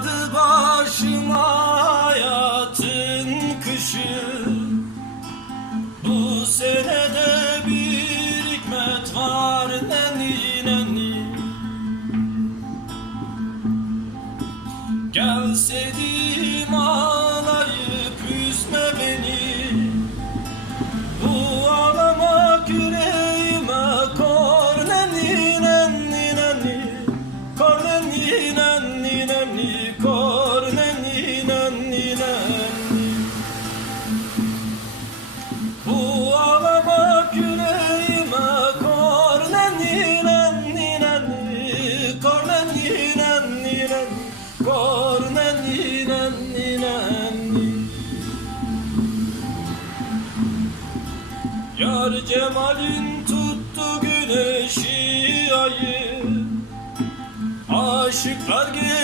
Yağdı başıma hayatın kışı. Bu senede bir hikmet var neni neni. Gelseydim ağlayıp neni Kor neni neni neni Kor neni neni neni Yar Cemal'in tuttu güneşi ayı. Aşıklar